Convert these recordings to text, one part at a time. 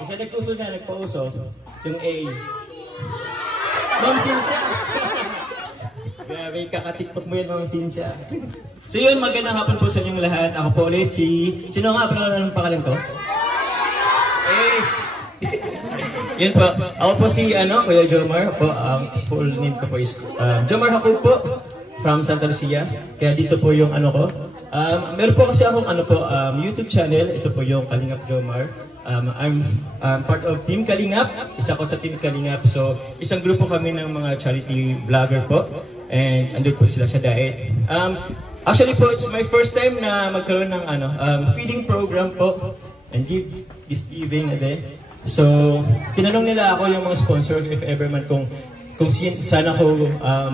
Kasi nagpuso na, nagpauso. Yung A. Ma'am Cynthia! Grabe, kaka-tiktok mo yan, Ma'am Cynthia. So yun, magandang hapon po sa inyong lahat. Ako po ulit si... Sino nga? Anong pangalan ko? Yun po. Ako po si Kuya Jomar. Full name ko po is Jomar Hakob po from Santa Lucia. Kaya dito po yung ko. Meron po kasi akong YouTube channel. Ito po yung Kalingap Jomar. I'm part of Team Kalingap. Isa ko sa Team Kalingap. So, isang grupo kami ng mga charity vlogger po. And andun po sila sa Daet. Actually po, it's my first time na magkaroon ng feeding program po. And giving din. So, tinanong nila ako yung mga sponsors if ever man kung sana ko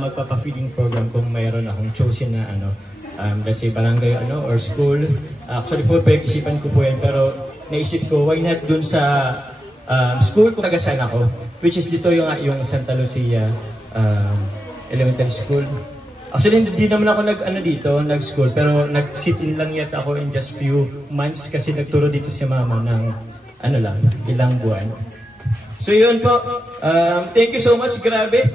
magpapa-feeding program kung mayroon akong chosen na let's say barangay or school. Actually po, pag-isipan ko po yan, pero naisip ko, why not dun sa school kung tagasan ako, which is dito yung Santa Lucia Elementary School. Actually, hindi naman ako nag-school, pero nag-sit-in lang yata ako in just few months kasi nagturo dito si mama ng ilang buwan. So yun po, thank you so much, grabe.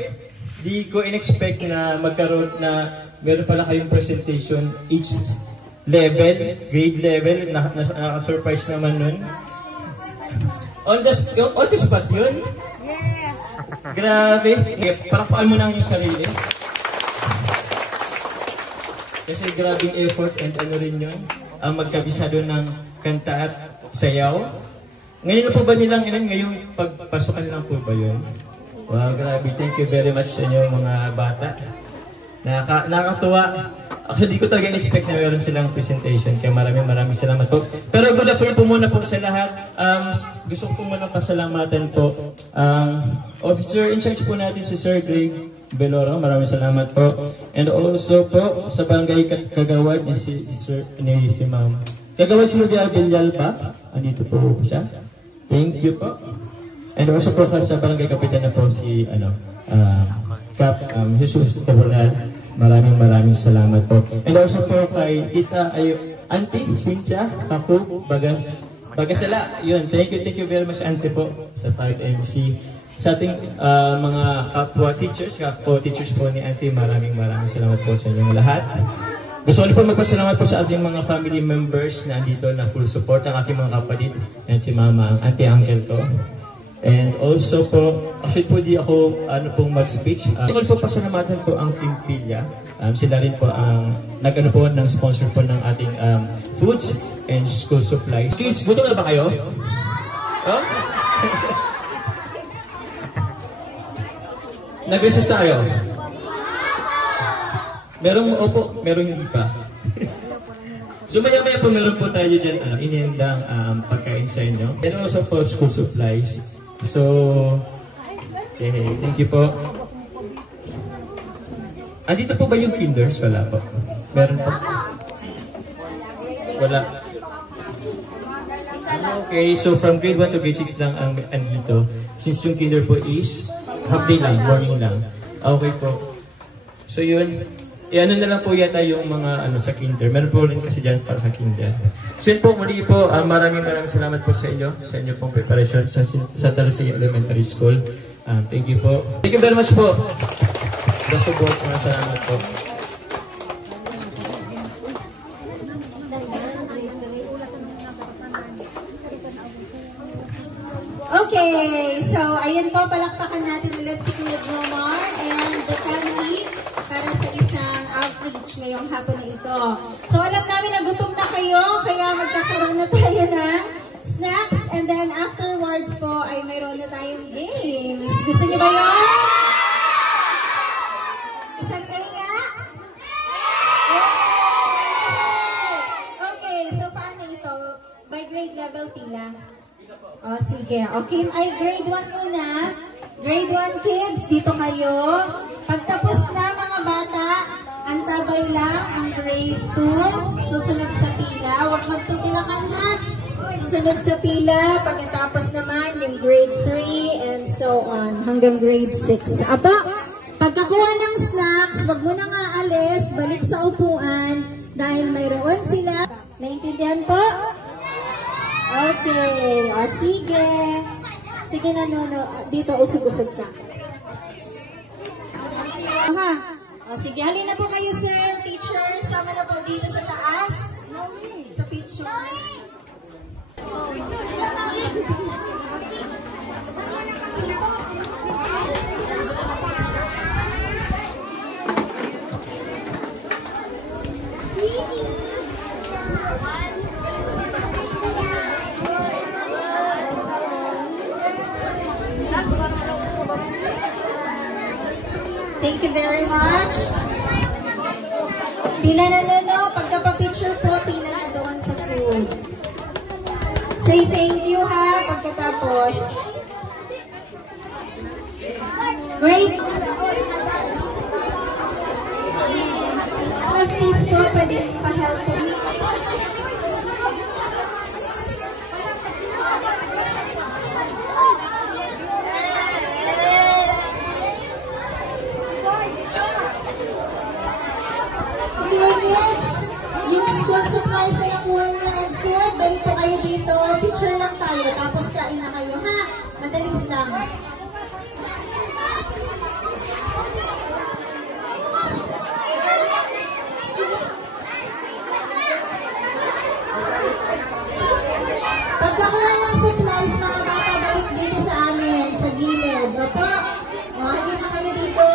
Di ko in-expect na magkaroon na meron pala kayong presentation each level, grade level, naka-surprise naman nun. On the spot yun? Yes! Grabe, parakpaan mo na yung sarili. Kasi grabing effort and rin yun, ang magkabisado ng kanta at sayaw. Ngayon na po ba nilang ngayong pagpasok nilang po ba yun? Wow, grabe. Thank you very much sa inyo mga bata. Nakakatuwa. Actually, di ko talaga in-expect na meron silang presentation. Kaya maraming salamat po. Pero good afternoon po muna po sa lahat. Gusto ko po muna pasalamatan po officer in charge po natin si Sir Greg Beloro. Maraming salamat po. And also po sa barangay Kagawad ni si Ma'am. Kagawad si Ludia Bilyal pa. Andito po siya. Thank you po. And also po sa barangay kapitan na po si Cap Jesus Taboral. Maraming salamat po. And also po kay Tita Auntie Cynthia Hakob Bagasala. Yun, thank you very much Auntie po sa pag-MC. Sa ating mga kapwa teachers po ni Auntie, maraming salamat po sa inyong lahat. Gusto ko po magpasalamat po sa ating mga family members na andito na full support, ang aking mga kapatid, and si Mama, ang auntie, uncle ko. And also po, actually po di ako pong mag-speech. Gusto ko po pasalamatan po ang Team Pilya. Sila rin po ang po ng sponsor po ng ating foods and school supplies. Kids, gusto na ba kayo? Oh? Nag-recess tayo? Merong hindi pa. So maya-maya po meron po tayo dyan inendang pagkain sa inyo. And also po school supplies. So, thank you po. Andito po ba yung kinders? Wala po. Meron po? Wala. Okay, so from grade 1 to grade 6 lang ang andito. Since yung kinder po is half day lang, morning lang. Okay po. So yun. Na lang po yata yung mga sa kinder. Meron po rin kasi dyan para sa kinder. So yun po, muli po, maraming salamat po sa inyo pong preparation sa Santa Lucia Elementary School. Thank you po. Thank you very much po. Basta po, salamat po. Okay, so ayan po, palakpakan natin ulit si Kuya Jomar and the family para sa isang outreach ngayong hapon na ito. So alam namin na gutom na kayo, kaya magkakaroon na tayo ng snacks and then afterwards po ay mayroon na tayong games. Gusto niyo ba yun? Isang kayo nga? Okay, so paano ito? By grade level, Tina? Oh, sige. Okay, ay grade 1 muna. Grade 1 kids, dito kayo. Pagtapos na mga bata, antabay lang ang grade 2. Susunod sa pila. Huwag magtutulakan ha. Susunod sa pila. Pagkatapos naman yung grade 3 and so on. Hanggang grade 6. Aba, pagkakuha ng snacks, wag mo nang aalis. Balik sa upuan. Dahil mayroon sila. Naintindihan po? Okay. O, sige. Sige na, Nono. Dito, usog-usog ka. Aha. O, sige. Halina po kayo, sir. Teacher, sama na po dito sa taas. Sa picture. Thank you very much. Pila na Nono, pagka-picture po, pila na doon sa food. Say thank you ha, pagkatapos. Great. Please po, pwede pa-help po. Yung school supplies na nakuha niya and food, balik po kayo dito. Picture lang tayo, tapos kain na kayo, ha? Madali lang. Pagkakuha ng supplies, mga bata, balik dito sa amin, sa gilid. Opo, mahali na kayo dito.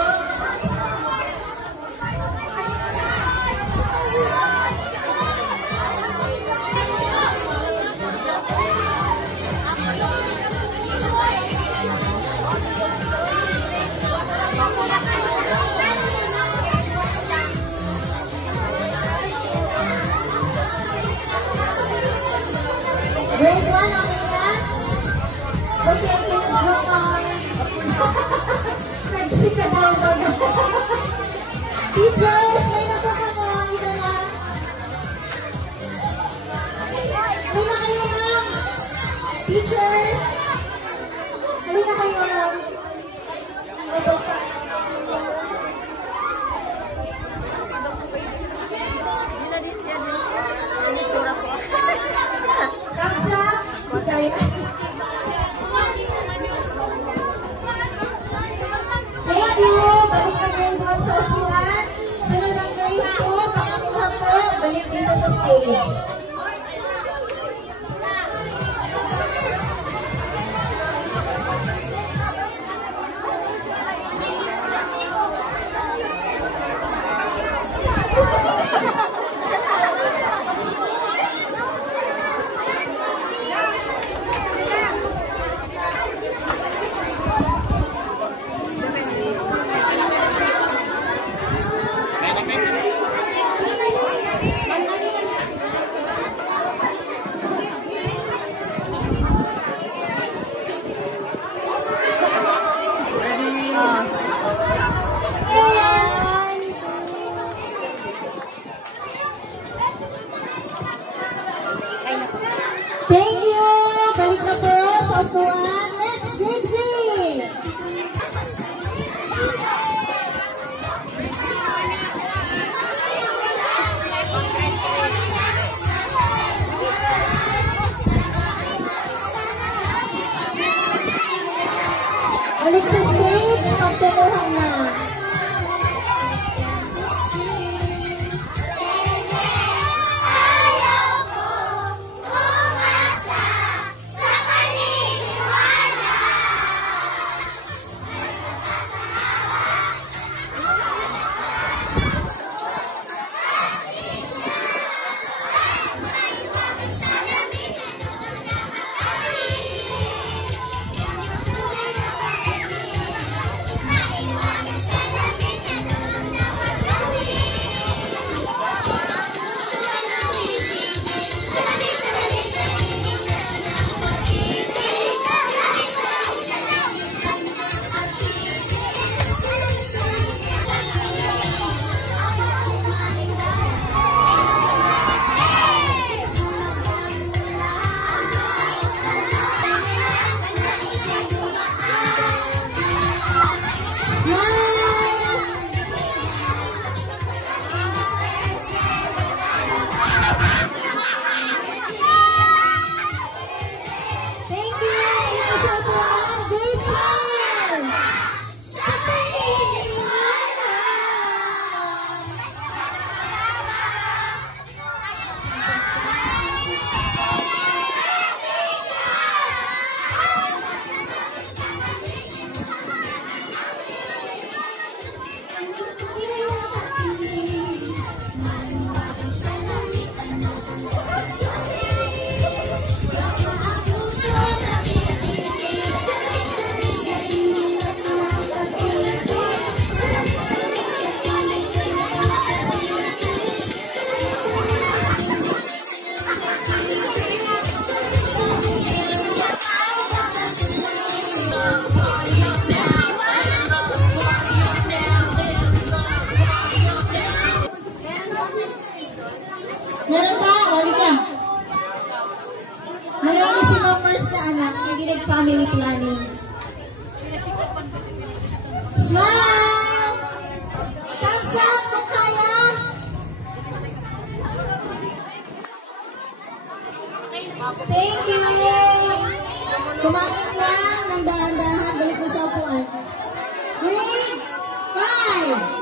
Grade 1, okay na? Okay, Jomar. Sexy ka daw ba? Teachers, may nakuha mo. Ito na. May na kayo, ma'am. Teachers. May na kayo, ma'am. Opo. Thumbs up. Okay. Thank you. Balik na grade 1 sa upuan. Sunod ang grade 2. Pakakuha po. Balik dito sa stage. Thank you! Balik na po sa upuan. Next, grade 3! Balik sa stage, pagtutuhan na. Sa paniniwala. Meron ba? Wali ka. Marami si Momers na anak, hindi nag-family planning. Smile! Thumbs up kung kaya! Thank you! Kumain lang ng dahan-dahan, balik mo sa upuan. Grade 5!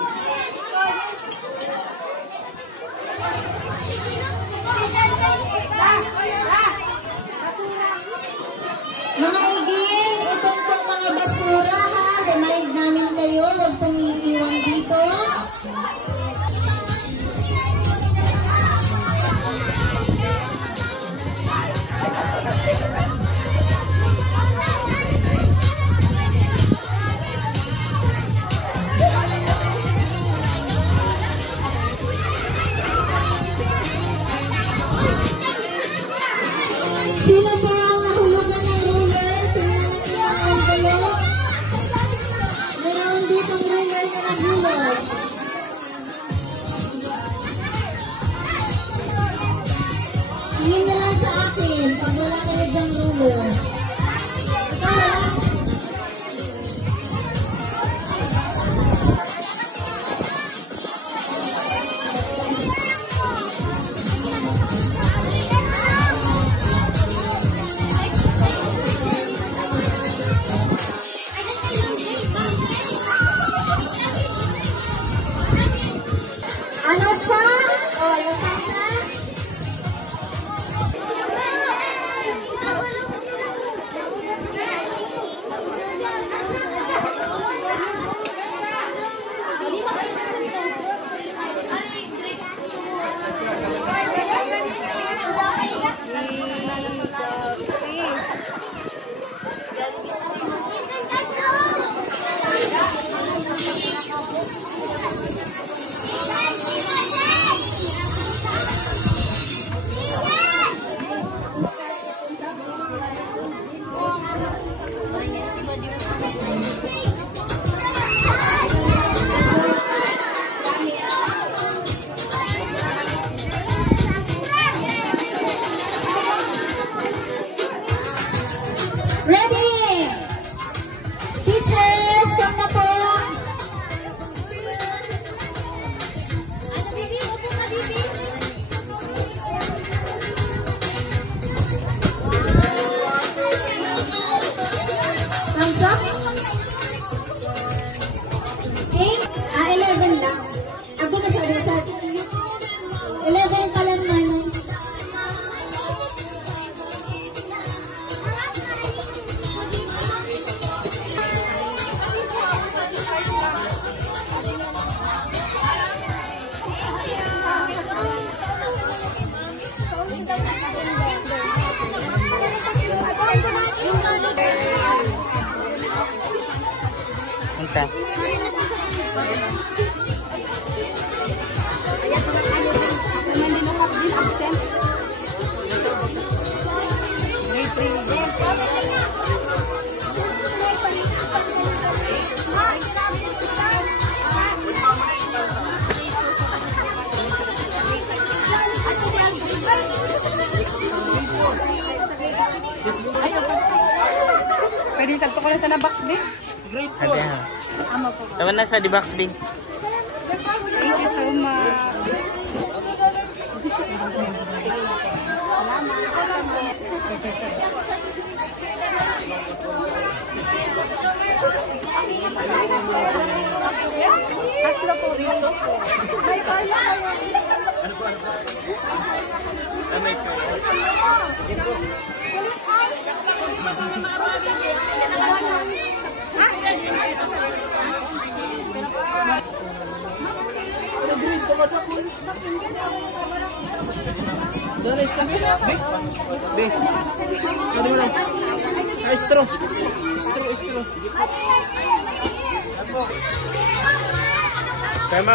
Mga iging, itong pong mga basura ha, remind namin kayo, huwag pong iiwan dito. Sino po ang nahulugan ng ruler? Tingnan natin ang envelope. Meron ditong ruler na naghulog. Tingin na lang sa akin pag wala kayo dyang ruler. Ikaw lang. Ano pa? O, lasang na. Ready! Teachers, come na po! Thumbs up? Okay? 11 lang. Ako na sa 11 pa lang naman. Anta. Pwede sakto ko na sa na-box, B? Ate ha. Tama na sa di-box, B. Thank you so much. Tatlo po dito po. May kaya kayo. Tama.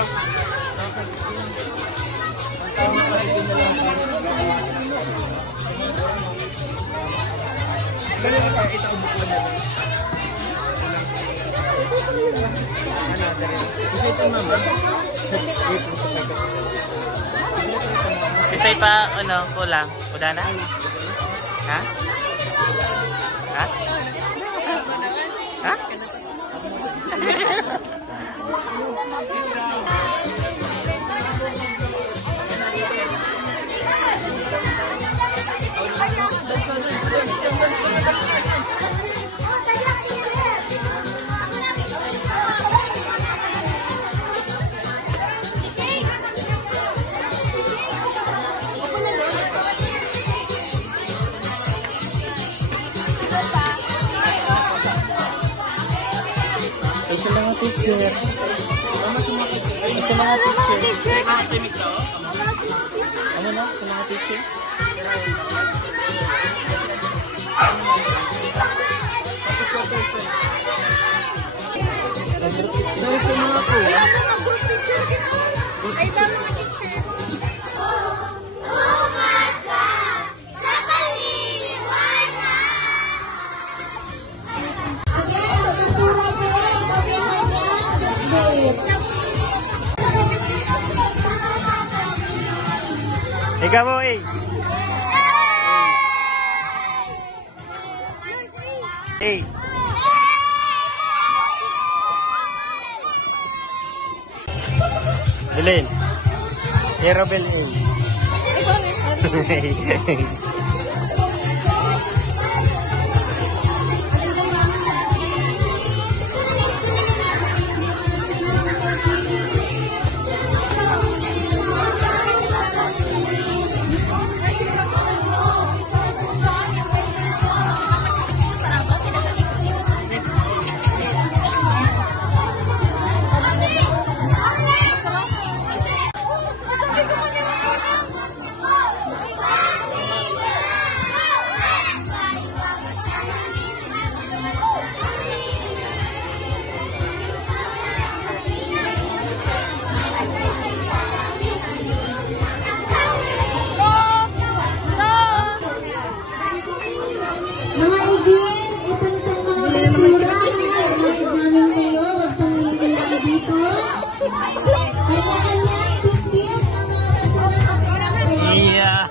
Isay pa, ano, kulang. Uda na? Ha? Ha? Ha? Isa lang ang picture. Isa lang ang picture. Ano na? Isa lang ang picture. Isa lang ako. Ikaw mo, eh. Eh. Bilin. Hero Bilin. Mga igin, ipantong mga basura, remind namin kayo, huwag pang lililang dito. Kanya-kanyang bitbit ang mga basura at ilang. Iya.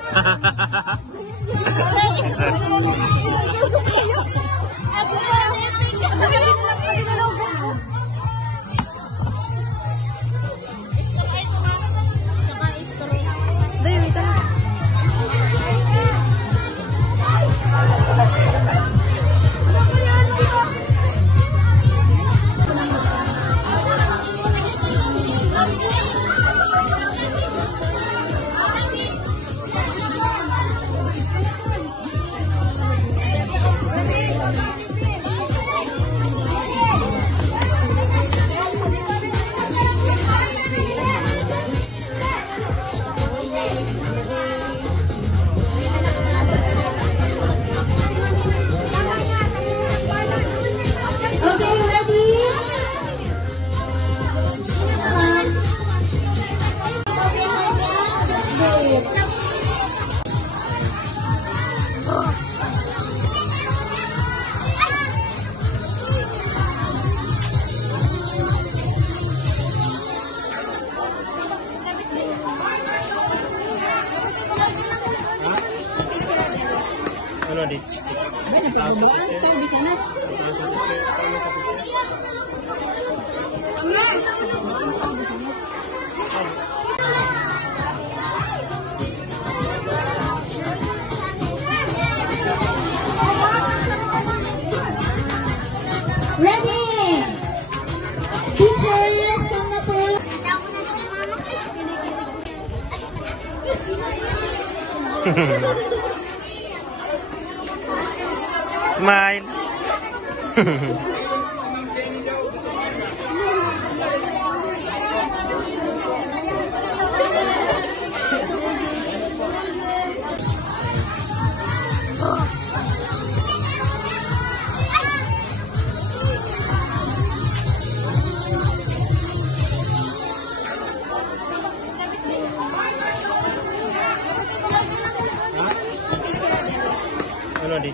Okay, ready? Ano di? Ready? Smile. Ano di?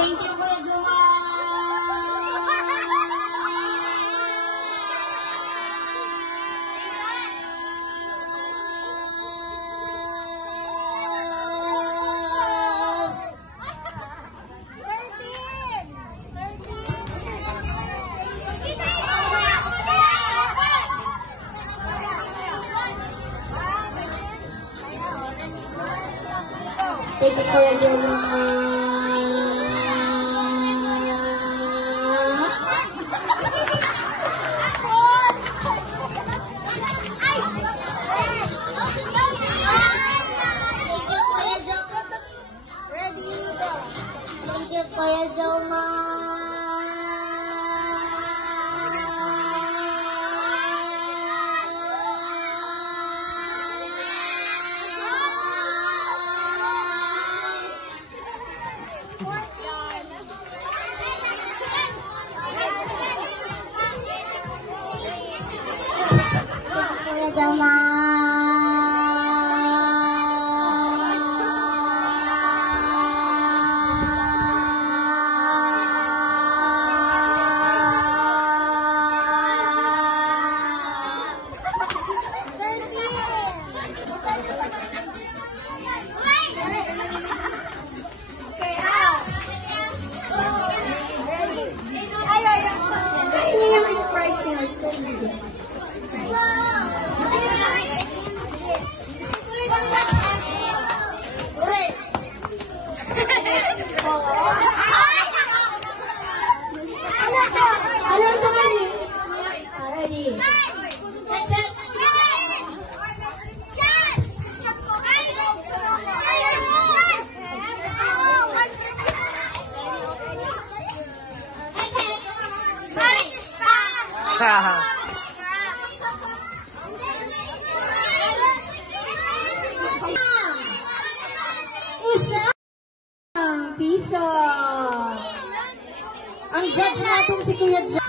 Thank you, Kuya Juma. Thank you, Kuya Juma. Thank you, Kuya Juma. Kuya Juma. Alam ka ba ni? Ready. Isang piso. Ang judge natin si Kuya Judge.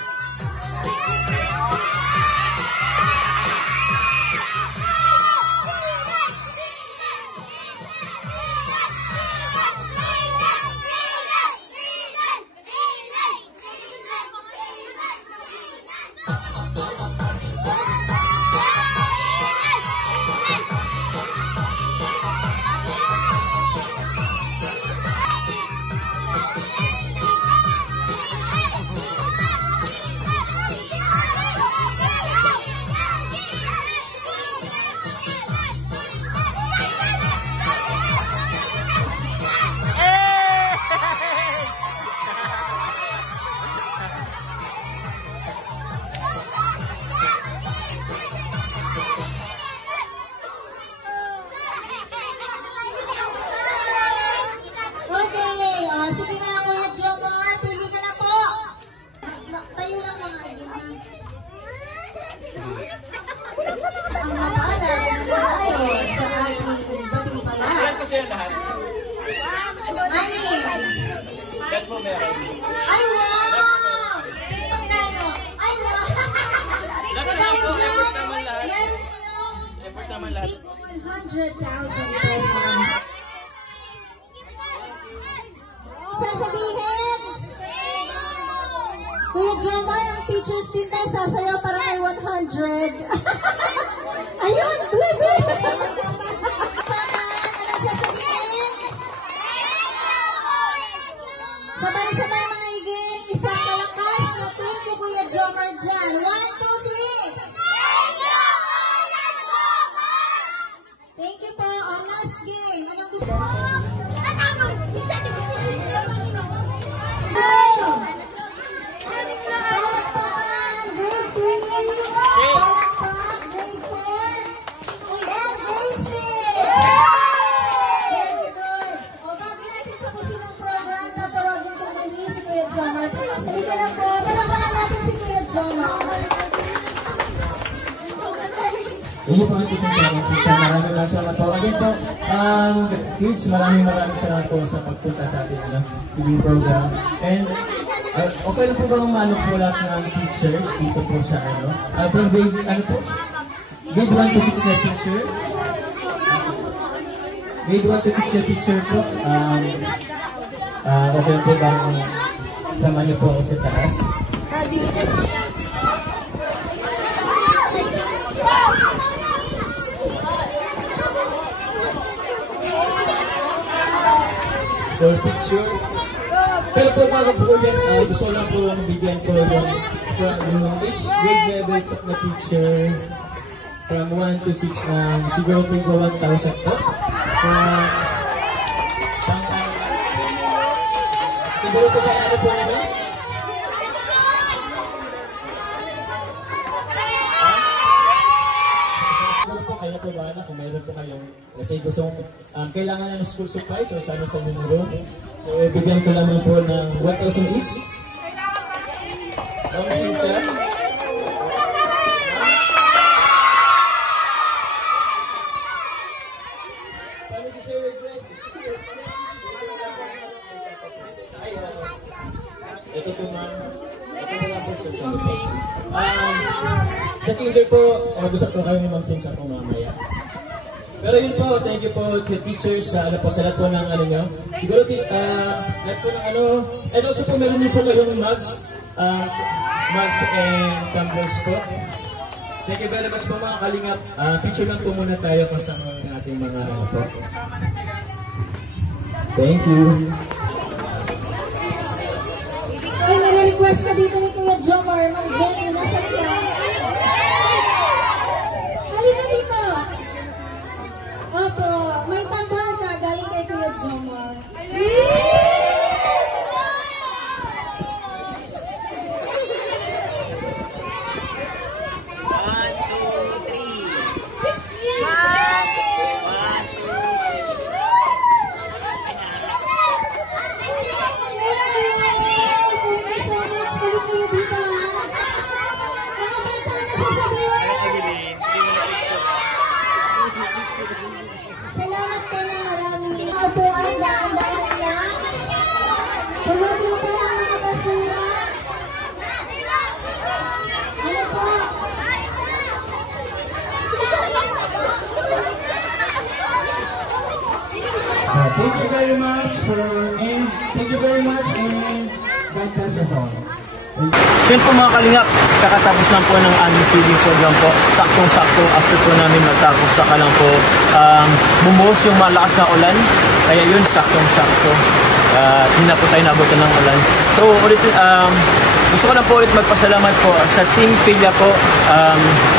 Sige na, Kuya Jomar, pili ka na po. Tayo lang mga ilan. Ang mapalad na tayo sa ating bating pala. Ilan kasi yan lahat? Ani? Ilan po meron? Ay, wow! Pagkano? Ay, wow! Lahat na po, effort naman lahat. Meron Effort naman lahat. 100,000 pesos. Sasabihin Kuya Jomar, ang teacher's team tayo sasayaw para may 100. Ayun, baby! Anong sasabihin? Sabay-sabay mga igin, isang malakas na thank you Kuya Jomar dyan. 1, 2, 3! Thank you po. Ang last game. Anong gusto? Palakpakan! Grade 3! Palakpak! Grade 4! And grade 6! Very good. O bago natin tapusin ang program, tatawagin ko muli si Kuya Jomar. Please, halika na po. Palakpakan natin si Kuya Jomar. Hindi po natin sa maraming salamat po. Again po, kids, maraming salamat po sa pagpunta sa ating TV program. And okay lang po ba umano po lahat ng teachers dito po sa from grade, grade 1 to 6 na teacher? Grade 1 to 6 na teacher po. Okay lang po ba sama niyo po ako sa taas? For picture. Pero po mga po yan, gusto lang po bigyan ko yung each grade level na teacher from 1 to 6 na siguro tingko 1,000 po. Siguro po tayo ano po namin? Kaya po ba na kung mayroon po kayong kasi gusto kailangan ng school supplies o sana sa numero. So bigyan ko naman po ng 1,000 each. Ang siya. Paano si Sir Greg? Ay, ito po ma'am. Ito po lang po sa po. Sa kinder po, gusto ko kayo ni Ma'am Simsa po mamaya. Pero yun po, thank you po to teachers sa lahat po ng nyo. Siguro, lahat po ng and also po meron din po kayong mugs and tumblers po. Thank you very much po mga kalingap. Picture lang po muna tayo kasama ng ating mga po. Thank you. Ay, may request ka dito ni Kuya Jomar. Ma'am Jenny, nasan ka? Halika dito. Opo, may tambal ka galing kay Kuya Jomar. Salamat po ng marami. Upuan, daan-daan lang. Tumagin po ang mga basura. Ano po? Thank you very much and God bless us all. Yun po mga kalingap, kakatapos lang po ng aming feeding program po. Saktong-sakto after po namin matapos, saka lang po bumuhos yung malakas na ulan. Kaya yun, saktong-sakto. Hindi na po tayo nabutan ng ulan. So ulit, gusto ko na po ulit magpasalamat po sa Team Pila po.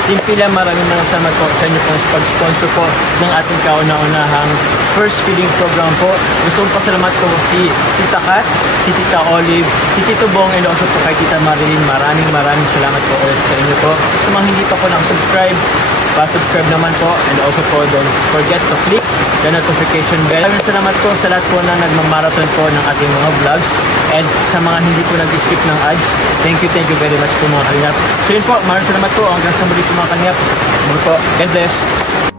Team Pila, maraming salamat po sa inyo pong pag-sponsor po ng ating kauna-unahang first feeding program po. Gusto kong pasalamat po si Tita Kat, si Tita Olive, si Tito Bong, and also po kay Tita Marilyn. Maraming salamat po ulit sa inyo po. Sa mga hindi pa po nakasubscribe, pa-subscribe naman po, and also po don't forget to click the notification bell. Maraming salamat po sa lahat po na nagmamarathon po ng ating mga vlogs, and sa mga hindi po nag-skip ng ads, thank you very much po mga kalingap. So yun po, maraming salamat po, hanggang sa muli po mga kalingap. Muli po, God bless.